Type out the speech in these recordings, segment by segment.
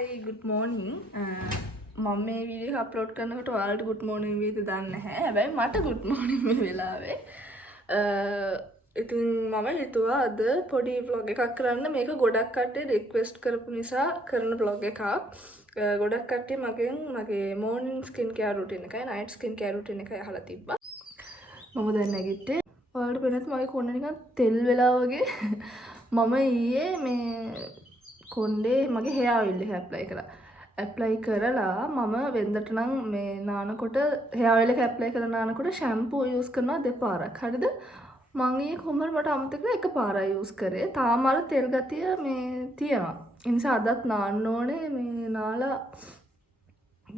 Hi, good morning. මම මේ video upload කරනකොට ඔයාලට good morning වේද දන්නේ නැහැ. හැබැයි මට good morning මේ වෙලාවේ. ඉතින් මම හිතුවා අද පොඩි vlog එකක් කරන්න. මේක ගොඩක් කට්ටිය request කරපු නිසා කරන vlog එකක්. ගොඩක් කට්ටිය මගේ morning skin care routine එකයි night skin care routine එකයි අහලා තිබ්බා. මම දැන් නැගිට්ටේ. ඔයාලට පේනත් මගේ කොණ්ඩේ නිකන් තෙල් වෙලා වගේ. මම ඊයේ මේ කොණ්ඩේ මගේ hair oil එක apply කරලා මම වෙන්දට නම් මේ නානකොට hair oil එක apply කරලා නානකොට shampoo use කරනවා දෙපාරක්. හරිද? මම ඊයේ කොහමද මට අමතක වෙලා එකපාරයි use කරේ. තාම අර තෙල් ගතිය මේ තියෙනවා. ඒ නිසා අදත් නාන්න ඕනේ මේ නාලා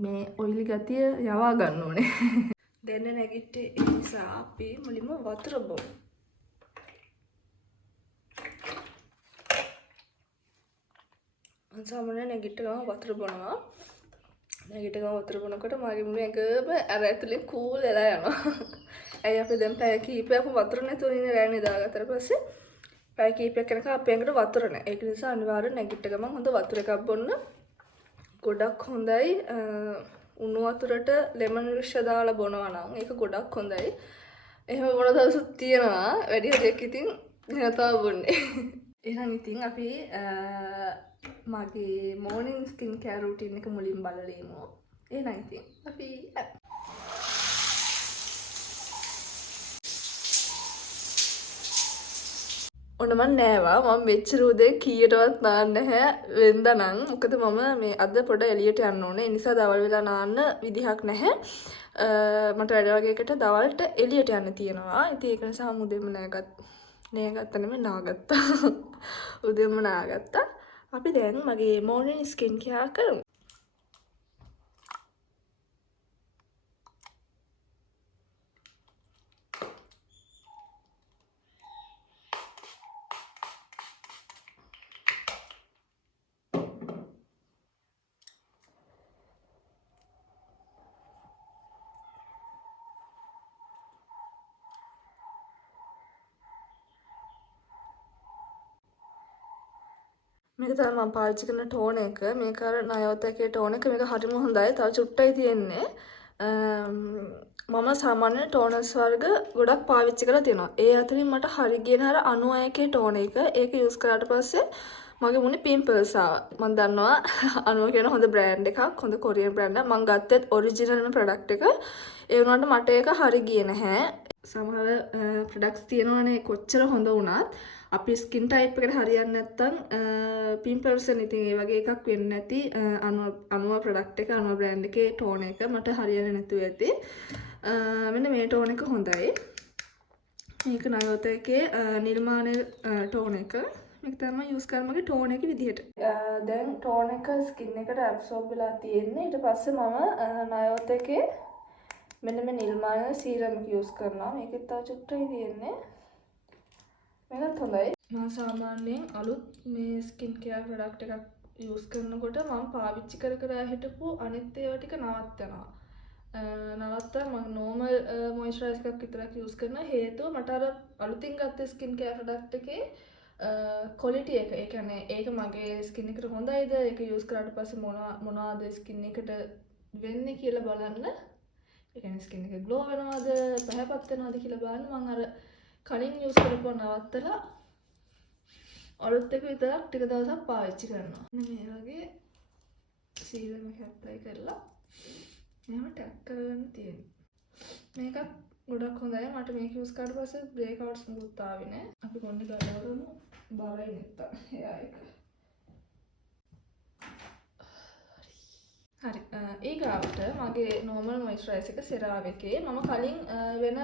මේ oily ගතිය යවා ගන්න ඕනේ. දැන් නැගිට්ටේ ඒ නිසා අපි මුලින්ම වතුර බොමු. සාමාන්‍යයෙන් නැගිට ගමන් වතුර බොනවා. නැගිට ගමන් වතුර බොනකොට මගේ මුළු ඇඟම අර ඇතුලෙන් කූල් වෙලා යනවා. ඇයි අපි දැන් පැය කිහිපයක් වතුර නැතුව ඉන්නේ රෑ නිදාගත්තට පස්සේ පැය කිහිපයක් යනකම් අපේ ඇඟට වතුර නැහැ. ඒක නිසා අනිවාර්යෙන් නැගිට ගමන් හොඳ වතුර එකක් බොන්න. ගොඩක් හොඳයි. උණු වතුරට ලෙමන් විෂ දාලා බොනවා නම් ඒක ගොඩක් හොඳයි. එහෙම බොන දවසුත් තියෙනවා. වැඩි හරියක් ඉතින් එහෙම තමයි බොන්නේ. එහෙනම් ඉතින් අපි මගේ morning skin care routine එක මුලින් බලලෙමු. එහෙනම් ඉතින් අපි ඔන්න මම නෑවා මම මෙච්චර උදේ කීයටවත් නාන්න නැහැ වෙන්දා නම් මොකද මම මේ අද පොඩ එළියට යන්න ඕනේ ඒ නිසා දවල් වෙලා නාන්න විදිහක් නැහැ මට වැඩ වගේකට දවල්ට එළියට යන්න තියෙනවා ඉතින් ඒක නිසා මම උදේම නෑගත්තා නෙමෙයි නාගත්තා උදේම නාගත්තා අපි දැන් මගේ morning skin care කරමු මේක තමයි මම පාවිච්චි කරන ටෝන් එක. මේක අර නයෝතකේ ටෝන් එක. මේක හරිම හොඳයි. තව චුට්ටයි තියෙන්නේ. මම සාමාන්‍ය ටෝනර්ස් වර්ග ගොඩක් පාවිච්චි කරලා තියෙනවා. ඒ අතරින් මට හරි ගියන අර 96 ටෝන් එක. ඒක යූස් කරාට පස්සේ මගේ මුණේ පිම්පල්ස් ආවා. මම දන්නවා 90 කියන හොඳ බ්‍රෑන්ඩ් එකක්. හොඳ කොරියන් බ්‍රෑන්ඩ් එකක්. මම ගත්තෙත් ඔරිජිනල්ම ප්‍රොඩක්ට් එක. ඒ වුණාට මට ඒක හරි ගියේ නැහැ. සමහර ප්‍රොඩක්ට්ස් තියෙනවනේ කොච්චර හොඳ වුණත් අපි ස්කින් ටයිප් එකට හරියන්නේ නැත්නම් පිම්පල්ස් ඉතින් ඒ වගේ එකක් වෙන්නේ නැති අනුව ප්‍රොඩක්ට් එක අනුව බ්‍රෑන්ඩ් එකේ ටෝන් එක මට හරියන්නේ නැතුව ඇති. මෙන්න මේ ටෝන් එක හොඳයි. මේක නයෝතකේ නිර්මාණ ටෝන් එක. මේක තමයි යූස් කරන මගේ ටෝන් එකේ විදිහට. දැන් ටෝන් එක ස්කින් එකට ඇබ්සෝබ් වෙලා තියෙන්නේ. ඊට පස්සේ මම නයෝතකේ මෙන්න මේ නිර්මාණ සීරම් එක යූස් කරනවා. මේකෙත් තව චුට්ටයි තියෙන්නේ. මේකත් හොඳයි. මම සාමාන්‍යයෙන් අලුත් මේ ස්කින් කෙයාර් ප්‍රොඩක්ට් එකක් යූස් කරනකොට මම පාවිච්චි කර හිටපු අනිත් ඒවා ටික නවත්තනවා. නවත්තා මම නෝමල් මොයිස්චරයිසර් එකක් විතරක් යූස් කරන හේතුව මට අර අලුතින් ගත්ත ස්කින් කෙයාර් ප්‍රොඩක්ට් එකේ ක්වොලිටි එක ඒ කියන්නේ ඒක මගේ ස්කින් එකට හොඳයිද ඒක යූස් කරාට පස්සේ මොනවාද ස්කින් එකට වෙන්නේ කියලා බලන්න. ඒ කියන්නේ ස්කින් එක ග්ලෝ වෙනවද පැහැපත් වෙනවද කියලා බලන්න මම අර කලින් යූස් කරපුවා නවත්තලා අලුත් එක විතරක් ටික දවසක් පාවිච්චි කරනවා. මේ වගේ සීරම් එක ඇප්ලයි කරලා එහෙම ටැග් කරගන්න තියෙනවා. මේකත් ගොඩක් හොඳයි. මට මේක යූස් කරාට පස්සේ බ්‍රේක් අවුට්ස් මුකුත් ආවේ නැහැ. අපි කොණ්ඩේ ගලවගමු. බරයි නැත්තම් එයා එක. හරි. ඊගාවට මගේ normal moisturizer එක CeraVe එකේ මම කලින් වෙන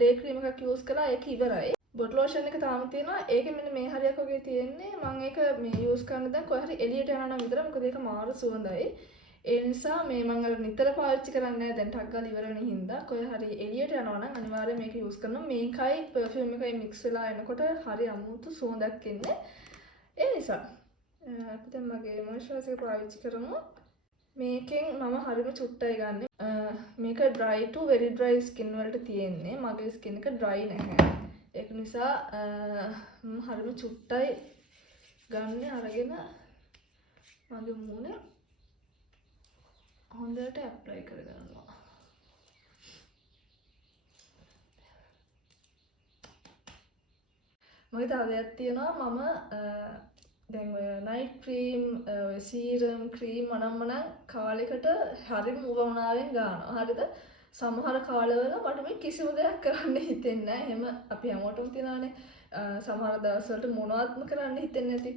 day cream එකක් යූස් කළා ඒක ඉවරයි. bottle lotion එක තාම තියෙනවා. ඒකේ මෙන්න මේ හරියක් වගේ තියෙන්නේ. මම ඒක මේ යූස් කරන දැන් කොහේ හරි එළියට යනවා නම් විතර මොකද ඒක මාරු සුවඳයි. ඒ නිසා මේ මම අර නිතර පාවිච්චි කරන්නේ නැහැ. දැන් ටක් ගාලා ඉවර වෙන හින්දා කොහේ හරි එළියට යනවා නම් අනිවාර්යයෙන් මේක යූස් කරනවා. මේකයි perfume එකයි mix වෙලා එනකොට හරි අමුතු සුවඳක් එන්නේ. ඒ නිසා අපි දැන් මගේ moisturizer එක පාවිච්චි කරමු. මේකෙන් මම හරිම චුට්ටයි ගන්න. මේක dry to very dry skin වලට තියෙන්නේ. මගේ skin එක dry නැහැ. ඒක නිසා හරිම චුට්ටයි ගන්න අරගෙන මගේ මූණ හොඳට ඇප්ලයි කරගන්නවා. මගේ තව දෙයක් තියෙනවා මම දැන් ඔය නයිට් ක්‍රීම් ඔය සීරම් ක්‍රීම් මනම් කාලෙකට හරිම උවමනාවෙන් ගන්නවා. හරිද? සමහර කාලවල මට මේ කිසිම දෙයක් කරන්න හිතෙන්නේ නැහැ. එහෙම අපි හැමෝටම තියනවානේ. සමහර දවස්වලට මොනවත්ම කරන්න හිතෙන්නේ නැති.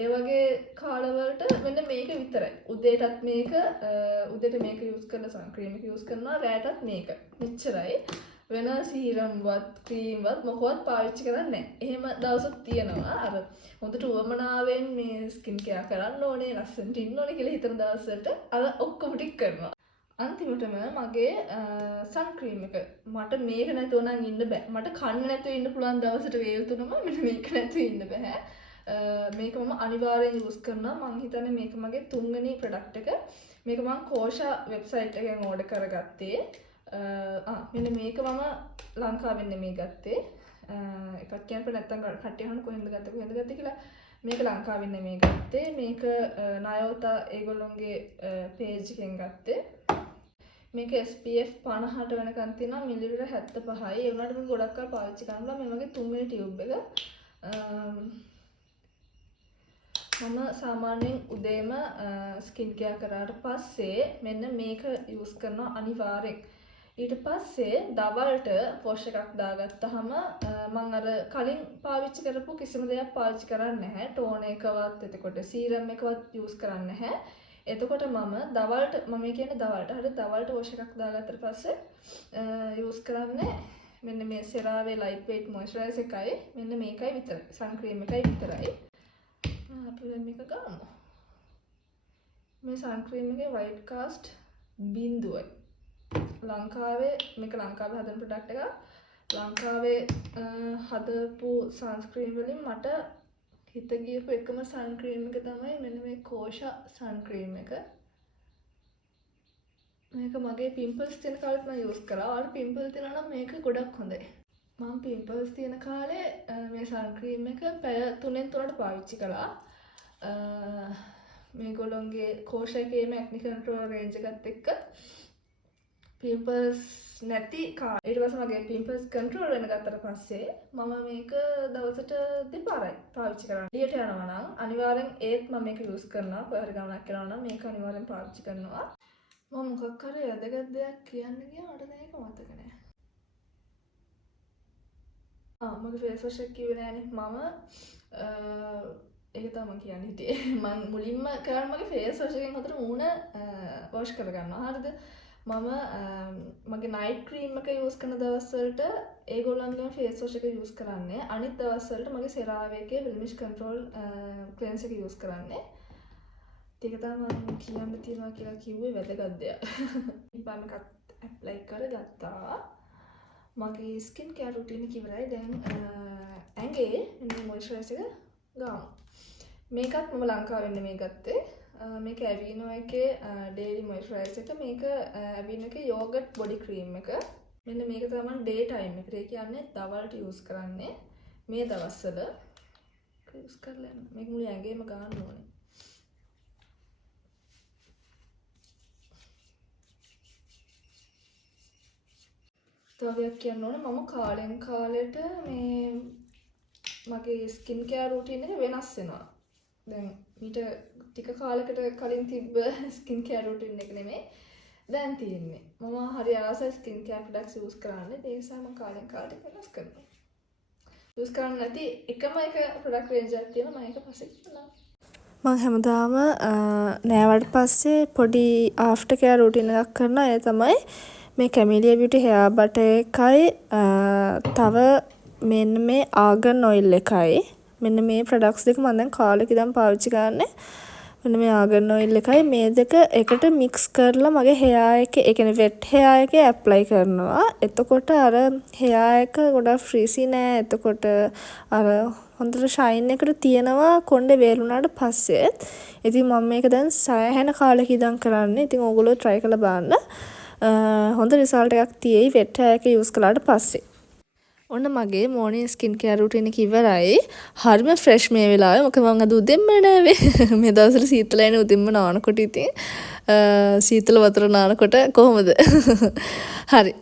ඒ වගේ කාලවලට මෙන්න මේක විතරයි. උදේටත් මේක උදේට මේක යූස් කරන සන් ක්‍රීම් එක යූස් කරනවා. රෑටත් මේක. මෙච්චරයි. වෙන සීරම්වත් ක්‍රීම්වත් මොකවත් පාවිච්චි කරන්නේ නැහැ. එහෙම දවසක් තියෙනවා. අර හොඳට උවමනාවෙන් මේ ස්කින් කෙයාර් කරන්න ඕනේ, ලස්සනට ඉන්න ඕනේ කියලා හිතන දවස්වලට අර ඔක්කොම ටික කරනවා. අන්තිමටම මගේ සන් ක්‍රීම් එක මට මේක නැතුව නම් ඉන්න බෑ. මට කන්න නැතුව ඉන්න පුළුවන් දවසට වේල් තුනම මෙන්න මේක නැතුව ඉන්න බෑ. මේක මම අනිවාර්යෙන් යූස් කරනවා. මං හිතන්නේ මේක මගේ තුන්වෙනි ප්‍රොඩක්ට් එක. මේක මං කෝෂා වෙබ්සයිට් එකෙන් ඕඩර් කරගත්තේ. මෙන්න මේක මම ලංකාවෙන් නෙමෙයි ගත්තේ. එකක් කියන්න නැත්තම් කට්ටිය අහන කොහෙන්ද ගත්තේ කියලා. මේක ලංකාවෙන් නෙමෙයි ගත්තේ. මේක නයෝතා ඒගොල්ලොන්ගේ පේජ් එකෙන් ගත්තේ. මේක SPF 50ට වෙනකන් තියෙනවා මිලිලිටර් 75යි. ඒ වුණාට මේක ගොඩක් කල් පාවිච්චි කරනවා. මේ වගේ තුන්වෙනි ටියුබ් එක. මම සාමාන්‍යයෙන් උදේම ස්කින් කෙයාර් කරාට පස්සේ මෙන්න මේක යූස් කරනවා අනිවාර්යෙන්. ඊට පස්සේ දවල්ට වොෂ් එකක් දාගත්තාම මම අර කලින් පාවිච්චි කරපු කිසිම දෙයක් පාවිච්චි කරන්නේ නැහැ. ටෝන එකවත් එතකොට සීරම් එකවත් යූස් කරන්නේ නැහැ. එතකොට මම දවල්ට මම කියන්නේ දවල්ට හරි දවල්ට වොෂ් එකක් දාගත්තට පස්සේ යූස් කරන්නේ මෙන්න මේ CeraVe lightweight moisturizer එකයි මෙන්න මේකයි විතරයි. සන් ක්‍රීම් එකයි විතරයි. අපි දැන් මේක ගමු. මේ සන් ක්‍රීම් එකේ white cast බිඳුවයි. ලංකාවේ මේක ලංකාවේ හදන ප්‍රොඩක්ට් එකක්. ලංකාවේ හදපු සන්ස්ක්‍රීන් වලින් මට හිත ගියපු එකම සන් ක්‍රීම් එක තමයි මෙන්න මේ කෝෂා සන් ක්‍රීම් එක. මේක මගේ පිම්පල්ස් තියෙන කාලෙත් මම යූස් කරා. ආර පිම්පල් තියෙනවා නම් මේක ගොඩක් හොඳයි. මම පිම්පල්ස් තියෙන කාලේ මේ සන් ක්‍රීම් එක පැය 3න් 3ට පාවිච්චි කළා. මේගොල්ලොන්ගේ කෝෂාකේම ඇක්නි කන්ට්‍රෝල් රේන්ජ් එකත් එක්ක පිම්පල්ස් නැති කාලේ ඊට පස්සේ මගේ පිම්පල්ස් කන්ට්‍රෝල් වෙන ගත්තට පස්සේ මම මේක දවසට දෙපාරයි පාවිච්චි කරන්නේ. එළියට යනවා නම් අනිවාර්යෙන් ඒත් මම මේක යූස් කරනවා. කොහේ හරි ගමනක් යනවා නම් මේක අනිවාර්යෙන් පාවිච්චි කරනවා. මම මොකක් හරි වැදගත් දෙයක් කියන්න ගියා මට දැන් ඒක මතක නැහැ. මගේ ෆේස් වොෂ් එක කිව්වේ නෑනේ. මම ඒක තමයි කියන්න හිටියේ. මම මුලින්ම කරන්නේ මගේ ෆේස් වොෂ් එකෙන් හතර මූණ වොෂ් කරගන්නවා. හරිද? මම මගේ නයිට් ක්‍රීම් එක යූස් කරන දවස්වලට ඒගොල්ලන්ගේම ෆේස් වොෂ් එක යූස් කරන්නේ. අනිත් දවස්වලට මගේ CeraVe එකේ බ්ලෙමිෂ් කන්ට්‍රෝල් ක්ලෙන්ස් එක යූස් කරන්නේ. ඒක තමයි මම කියන්න තියනවා කියලා කිව්වේ වැදගත් දෙයක්. ඉතින් මම ඇප්ලයි කරගත්තා. මගේ ස්කින් කෙයාර් රුටීන් එක ඉවරයි. දැන් ඇඟේ මේ මොයිස්චරයිසර් එක ගාමු. මේකත් මම ලංකාවෙන් නෙමෙයි ගත්තේ. මේක ඇවිනෝ එකේ ඩේලි මොයිස්චරයිසර් එක. මේක ඇවිනෝ එකේ යෝගට් බොඩි ක්‍රීම් එක. මෙන්න මේක තමයි ඩේ ටයිම් එකට. ඒ කියන්නේ දවල්ට යූස් කරන්නේ. මේ දවස්වල යූස් කරලා යන්න. මේක මුළු ඇඟේම ගන්න ඕනේ. තවයක් කියන්න ඕනේ මම කාලෙන් කාලෙට මේ මගේ ස්කින් කෙයාර් රුටීන් එක වෙනස් වෙනවා. දැන් ඊට ටික කාලයකට කලින් තිබ්බ ස්කින් කෙයාර් රුටීන් එක නෙමෙයි දැන් තියෙන්නේ. මම හරි ආසයි ස්කින් කෙයාර් ප්‍රොඩක්ට්ස් යූස් කරන්න. ඒ නිසා මම කාලෙන් කාලට වෙනස් කරනවා. යූස් කරන්න නැති එකම එක ප්‍රොඩක්ට් රේන්ජ් එකක් තියෙනවා. මම ඒක පස්සේ කියන්නම්. මම හැමදාම නෑවට පස්සේ පොඩි ආෆ්ටර් කෙයාර් රුටීන් එකක් කරනවා. ඒ තමයි මේ කැමිලියා බියුටි හෙයා බටර් එකයි තව මෙන්න මේ ආගන් ඔයිල් එකයි. මෙන්න මේ ප්‍රොඩක්ට්ස් දෙක මම දැන් කාලෙක ඉඳන් පාවිච්චි කරන්නේ. මෙන්න මේ ආගන් ඔයිල් එකයි මේ දෙක එකට මික්ස් කරලා මගේ හෙයා එකේ ඒ කියන්නේ වෙට් හෙයා එකේ ඇප්ලයි කරනවා. එතකොට අර හෙයා එක ගොඩක් ෆ්‍රීසි නෑ. එතකොට අර හොඳට ෂයින් එකට තියෙනවා කොණ්ඩේ වේලුණාට පස්සෙත්. ඉතින් මම මේක දැන් සෑහෙන කාලෙක ඉඳන් කරන්නේ. ඉතින් ඕගොල්ලෝ try කරලා බලන්න. හොඳ රිසල්ට් එකක් තියෙයි වෙට් හෙයා එක යූස් කළාට පස්සේ. ඔන්න මගේ මෝර්නින් ස්කින් කෙයාර් රුටීන් එක ඉවරයි. හරිම ෆ්‍රෙෂ් මේ වෙලාවේ. මොකද මම අද උදෙන්ම නෑවේ. මේ දවස්වල සීතලයිනේ උදෙන්ම නානකොට ඉතින් සීතල වතුර නානකොට කොහොමද? හරි.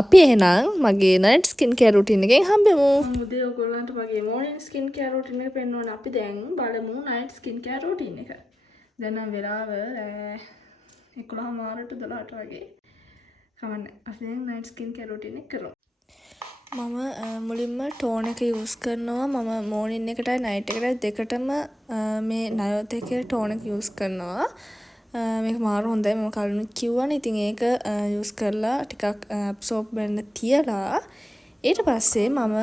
අපි එහෙනම් මගේ නයිට් ස්කින් කෙයාර් රුටීන් එකෙන් හම්බෙමු. මුදේ ඔයගොල්ලන්ට මගේ මෝර්නින් ස්කින් කෙයාර් රුටීන් එක පෙන්වන්න අපි දැන් බලමු නයිට් ස්කින් කෙයාර් රුටීන් එක. දැන් නම් වෙලාව 11:00ට 12ට වගේ. කමන්නේ. අපි දැන් නයිට් ස්කින් කෙයාර් රුටීන් එක කරමු. මම මුලින්ම ටෝන් එක යූස් කරනවා. මම මෝර්නින් එකටයි නයිට් එකටයි දෙකටම මේ නයෝතේකේ ටෝන් එක යූස් කරනවා. මේක මාරු හොඳයි. මම කලිනුත් කිව්වනේ. ඉතින් ඒක යූස් කරලා ටිකක් ඇබ්සෝබ් වෙන්න තියලා ඊට පස්සේ මම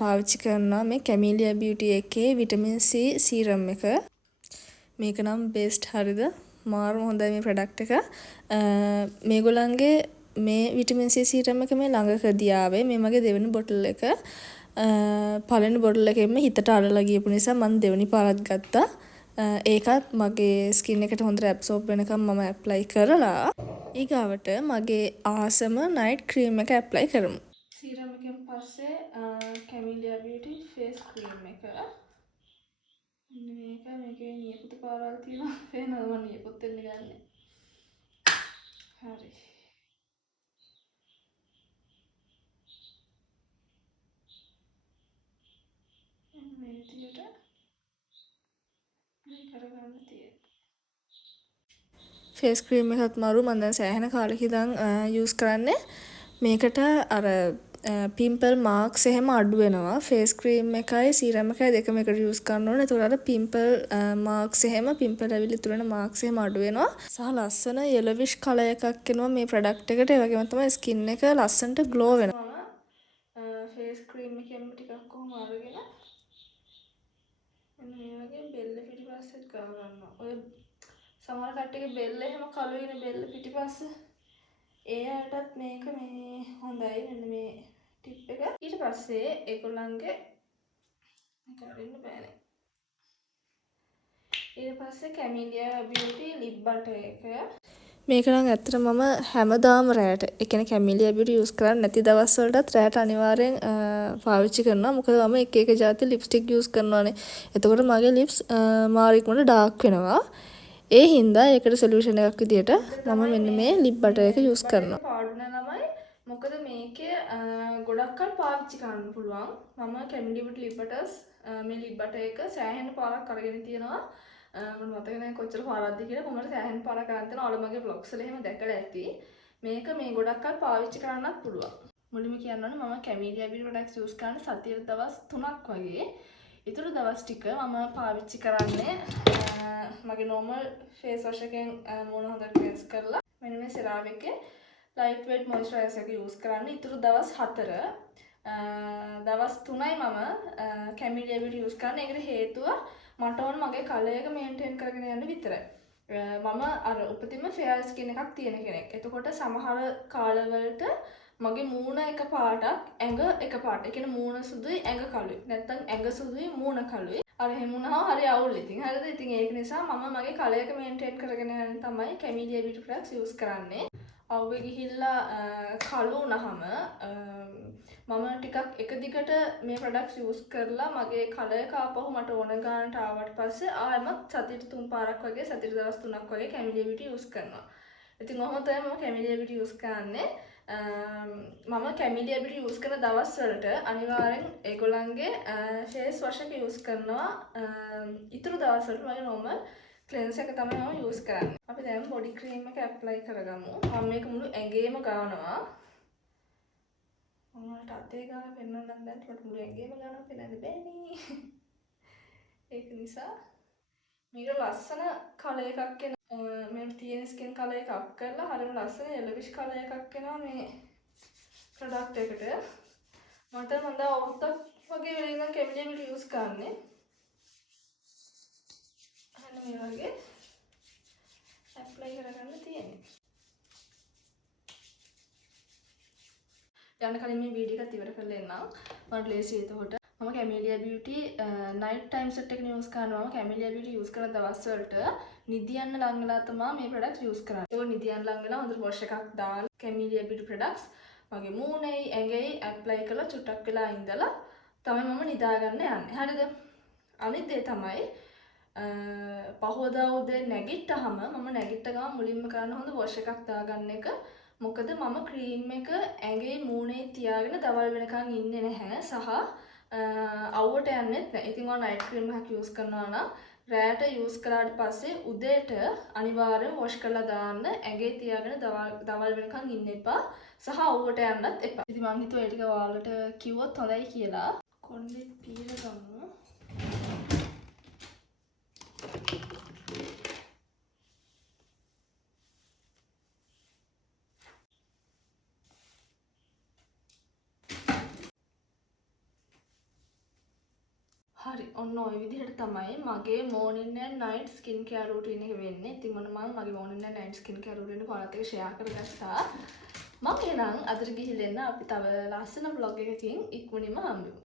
පාවිච්චි කරනවා මේ කැමීලියා බියුටි එකේ විටමින් C සීරම් එක. මේක නම් බෙස්ට් හරිද? මාරු හොඳයි මේ ප්‍රොඩක්ට් එක. මේගොල්ලන්ගේ මේ විටමින් C සීරම් එක මේ ළඟකදී ආවේ. මේ මගේ දෙවෙනි බොටල් එක. පළවෙනි බොටල් එකෙම හිතට අරලා ගියපු නිසා මම දෙවෙනි පාරත් ගත්තා. ඒකත් මගේ ස්කින් එකට හොඳට ඇබ්සෝබ් වෙනකම් මම ඇප්ලයි කරලා ඊගාවට මගේ ආසම නයිට් ක්‍රීම් එක ඇප්ලයි කරමු. සීරම් එකෙන් පස්සේ කැමීලියා බියුටි ෆේස් ක්‍රීම් එක. මේකේ නියපොතු පාරවල් තියෙනවා. පේනවද මම නියපොත් දෙන්න ගන්නේ. හරි. මේ විදියට මේ කරගන්න තියෙන්නේ. ෆේස් ක්‍රීම් එකත් මරු මම දැන් සෑහෙන කාලෙක ඉඳන් යූස් කරන්නේ. මේකට අර පිම්පල් මාක්ස් එහෙම අඩු වෙනවා. ෆේස් ක්‍රීම් එකයි සීරම් එකයි දෙකම එකට යූස් කරන්න ඕනේ. ඒතකොට අර පිම්පල් මාක්ස් එහෙම පිම්පල් ඇවිල්ලා ඉතුරු වෙන මාක්ස් එහෙම අඩු වෙනවා. සහ ලස්සන යෙලොවිෂ් කලර් එකක් එනවා මේ ප්‍රොඩක්ට් එකට. ඒ වගේම තමයි ස්කින් එක ලස්සනට ග්ලෝ වෙනවා. ෆේස් ක්‍රීම් එකෙන් ටිකක් කොහොම අරගෙන මේ වගේ බෙල්ල පිටිපස්සෙත් ගා ගන්නවා. ඔය සමහර කට්ටියගේ බෙල්ල එහෙම කළුයිනේ බෙල්ල පිටිපස්ස. ඒ අයටත් මේක මේ හොඳයි. මෙන්න මේ ටිප් එක. ඊට පස්සේ ඒගොල්ලන්ගේ මේක අරින්න බෑනේ. ඊට පස්සේ කැමීලියා බියුටි ලිප් බටර් එක. මේක නම් ඇත්තටම මම හැමදාම රැයට ඒ කියන්නේ කැමීලියා බියුටි යූස් කරන්නේ නැති දවස් වලටත් රැයට අනිවාර්යෙන් පාවිච්චි කරනවා. මොකද මම එක එක જાති ලිප්ස්ටික් යූස් කරනවානේ. එතකොට මගේ ලිප්ස් මාර ඉක්මනට ඩාර්ක් වෙනවා. ඒ හින්දා ඒකට සොලියුෂන් එකක් විදියට මම මෙන්න මේ ලිප් බටර් එක යූස් කරනවා. පාඩුන ළමයි මොකද මේකේ ගොඩක් කල් පාවිච්චි කරන්න පුළුවන්. මම කැමීලියා බියුටි ලිප් බටර්ස් මේ ලිප් බටර් එක සෑහෙන පාරක් අරගෙන තියෙනවා. මම මතක නැහැ කොච්චර පාරක්ද කියලා. කොහොමද සෑහෙන පාරක් අරන් තියෙනවා. ඔයාලා මගේ vlogs වල එහෙම දැකලා ඇති. මේක මේ ගොඩක් කල් පාවිච්චි කරන්නත් පුළුවන්. මුලින්ම කියන්න ඕනේ මම කැමීලියා බියුටි ප්‍රොඩක්ට්ස් යූස් කරන්නේ සතියට දවස් 3ක් වගේ. ඊටු දවස් ටික මම පාවිච්චි කරන්නේ මගේ normal face wash එකෙන් මූණ හොඳට ක්ලෙන්ස් කරලා මෙන්න මේ CeraVe එකේ light weight moisturizer එක යූස් කරන්නේ. ඊටු දවස් 4 දවස් 3යි මම කැමීලියා බියුටි යූස් කරන්නේ. ඒකට හේතුව මට ඕන මගේ කලර් එක මේන්ටේන් කරගෙන යන්න විතරයි. මම අර උපතින්ම fair skin එකක් තියෙන කෙනෙක්. එතකොට සමහර කාලවලට මගේ මූණ එක පාටක් ඇඟ එක පාට. ඒ කියන්නේ මූණ සුදුයි ඇඟ කළුයි. නැත්තම් ඇඟ සුදුයි මූණ කළුයි. අර එහෙම වුණාම හරි අවුල් ඉතින්. හරිද? ඉතින් ඒක නිසා මම මගේ කලර් එක මේන්ටේන් කරගෙන යන්න තමයි කැමීලියා බියුටි ප්‍රොඩක්ට්ස් යූස් කරන්නේ. අවුවේ ගිහිල්ලා කළු වුණාම මම ටිකක් එක දිගට මේ ප්‍රොඩක්ට්ස් යූස් කරලා මගේ කලර් එක ආපහු මට ඕන ගානට ආවට පස්සේ ආයෙමත් සතියට 3 පාරක් වගේ සතියට දවස් 3ක් වගේ කැමීලියා බියුටි යූස් කරනවා. ඉතින් ඔහොම තමයි මම කැමීලියා බියුටි යූස් කරන්නේ. මම කැමීලියා බියුටි යූස් කරන දවස් වලට අනිවාර්යෙන් ඒගොල්ලන්ගේ ෆේස් වොෂ් එක යූස් කරනවා. ඊටු දවස් වලට මගේ normal ක්ලෙන්ස් එක තමයි මම යූස් කරන්නේ. අපි දැන් බොඩි ක්‍රීම් එක ඇප්ලයි කරගමු. මම මේක මුළු ඇඟේම ගානවා. මම ඔයාලට අතේ ගාලා පෙන්වන්නම් දැන්. ඒකට මුළු ඇඟේම ගානවා පෙන්වන්න බෑනේ. ඒක නිසා මේක ලස්සන කලර් එකක් එන මේ තියෙන ස්කින් කලර් එක අප් කරලා හරිම ලස්සන yellowish කලර් එකක් එනවා මේ ප්‍රොඩක්ට් එකට. මට හොඳ අවුරුද්දක් වගේ වෙන ඉඳන් කැමීලියා බියුටි යූස් කරන්නේ. අන්න මේ වගේ ඇප්ලයි කරගන්න තියෙන්නේ. යන්න කලින් මේ වීඩියෝ එකත් ඉවර කරලා එන්නම්. මට ලේසියි එතකොට. මම කැමීලියා බියුටි නයිට් ටයිම් සෙට් එක යූස් කරනවා. මම කැමීලියා බියුටි යූස් කරන දවස් වලට නිදියන්න ලං වෙලා තමයි මේ ප්‍රොඩක්ට්ස් යූස් කරන්නේ. ඒක නිදියන්න ලං වෙලා හොඳට වොෂ් එකක් දාලා කැමීලියා බියුටි ප්‍රොඩක්ට්ස් මගේ මූණේ ඇඟේ ඇප්ලයි කරලා චුට්ටක් වෙලා ඉඳලා තමයි මම නිදාගන්න යන්නේ. හරිද? අනිත් දේ තමයි පහෝදා උදේ නැගිට්ටහම මම නැගිට්ට ගමන් මුලින්ම කරන්න හොඳ වොෂ් එකක් දාගන්න එක. මොකද මම ක්‍රීම් එක ඇඟේ මූණේ තියාගෙන දවල් වෙනකන් ඉන්නේ නැහැ සහ අවුවට යන්නෙත් නැහැ. ඉතින් ඔය නයිට් ක්‍රීම් එකක් යූස් කරනවා නම් රෑට යූස් කරාට පස්සේ උදේට අනිවාර්යෙන් වොෂ් කරලා දාන්න. ඇඟේ තියාගෙන දවල් වෙනකන් ඉන්න එපා. සහ අවුවට යන්නත් එපා. ඉතින් මං හිතුවා ඒ ටික ඔයාලට කිව්වොත් හොඳයි කියලා. කොණ්ඩෙත් පීර ගමු. හරි ඔන්න ඔය විදිහට තමයි මගේ morning and night skin care routine එක වෙන්නේ. ඉතින් මම මගේ morning and night skin care routine එක ඔයාලත් එක්ක share කරගත්තා. මම එහෙනම් අදට ගිහින් එන්න අපි තව ලස්සන vlog එකකින් ඉක්මනින්ම හම්බෙමු.